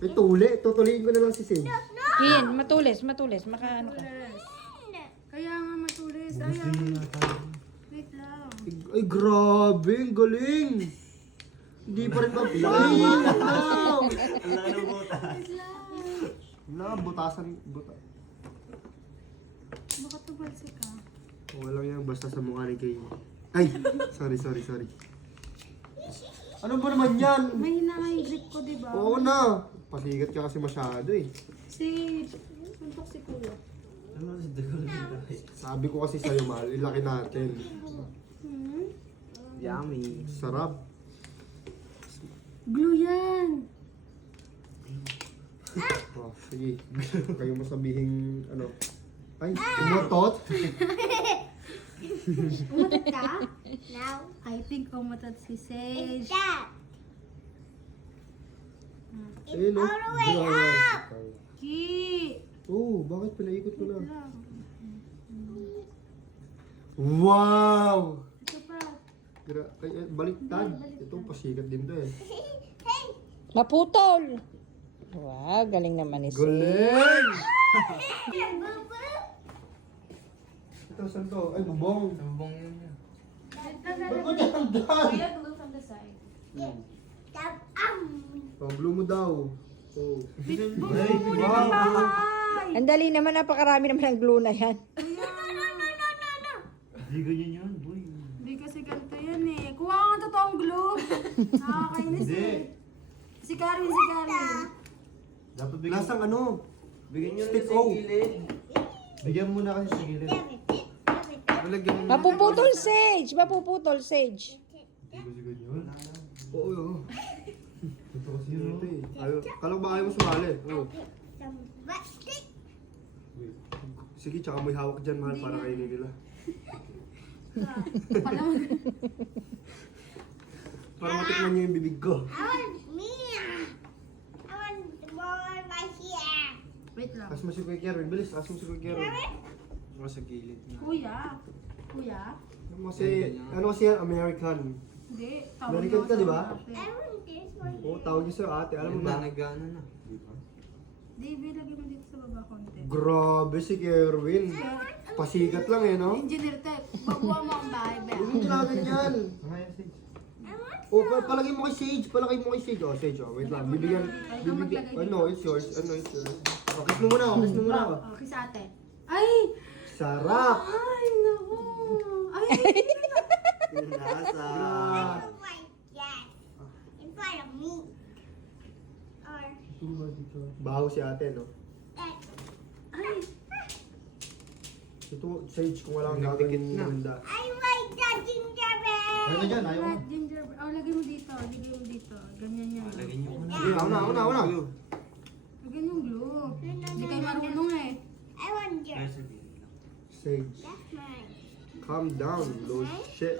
Ay, tuli. Tutuliin ko na lang si Sage. Kin, matulis. Makaano ka. Kaya nga matulis. Ayan. Wait lang. Ay, grabe. Ang galing. Hindi pa rin mapay. Wala, butasan. Baka tubalsik ka. Wala yan, basta sa mukha ni Kay. Ay, sorry. Ano ba naman yan? Mahina nga yung grip ko, diba? Oo na. Pasigat ka kasi masyado eh. Si... Suntok si Kuya. Sabi ko kasi sa'yo, mahal, ilaki natin. Yummy. Sarap. Glue yan! Oh, sige. Kayo masabihin, ano. Ay, umutot. Umutot ka? Now? I think umutot si Sage. Ayun, no? All the way up! Ki! Oo, bakit pinaikot ko na? Lang. Wow! Ito pa. Ay, baliktad. Ito, pasikat din to eh. Naputol! Wow, galing naman ni Sage. Galing! Ito, saan to? Ay, bubong. Bubong yun yun. Ba't ko natandaan? glue from the side. Oh, blue mo daw. Oh. Ay, bahay! Ang dali naman, napakarami naman ng glue na yan. Hindi ganyan yun, boy. Hindi kasi ganito yan eh. Kuha ka ng totoong glue. Nakakainis Hindi. eh. Si Karin. Dapat bigyan. Lasang ano? Bigyan nyo Stick na O. sa gilid. Bigyan mo na kasi sa gilid. Malagyan mo na. Mapuputol, Sage! Hindi ko si ganyan. Oo. Ito kasi yun. Ito eh. Kalang ba ayaw mo sumali? Oo. Wait. Sige, tsaka may hawak dyan, mahal, para kainin nila. Para matikman niyo yung bibig ko. Wait lang. Kas mo si Kuya Kerwin, bilis, kas mo si Kuya Kerwin. Ako sa gilid nga. Kuya? Ano kasi yan, American. Hindi. American ka, di ba? ate. Oo, tawag niyo sa'yo ate, alam mo Yung na. nagana na. Di ba? Di, lagay mo dito sa baba konti. Grabe si Kerwin. Pasikat lang eh, no? Engineer Tech, babuha mo ang bahay, Bel. Huwag mo ginaganyan. Ngayon, Sage. Oh, palagay mo kay Sage, Oh, Sage, oh, wait lang. Bibigyan. Ano, it's yours. Oh, kiss mo muna, Oh, kiss ate. Ay! Sarap! Ay, naku! Ay! Yung lasa. Baho si ate, no? Ay! Ito, Sage, kung wala kang Nagdikit gagawin na. maganda. Ano dyan? Ayaw mo. Red gingerbread. Oh, lagay mo dito. Ganyan yan. Lagyan nyo muna. Sige, una. Lagyan yung glue. Hindi kayo marunong eh. Ay, sa gilid lang. Sage. Calm down, little shit.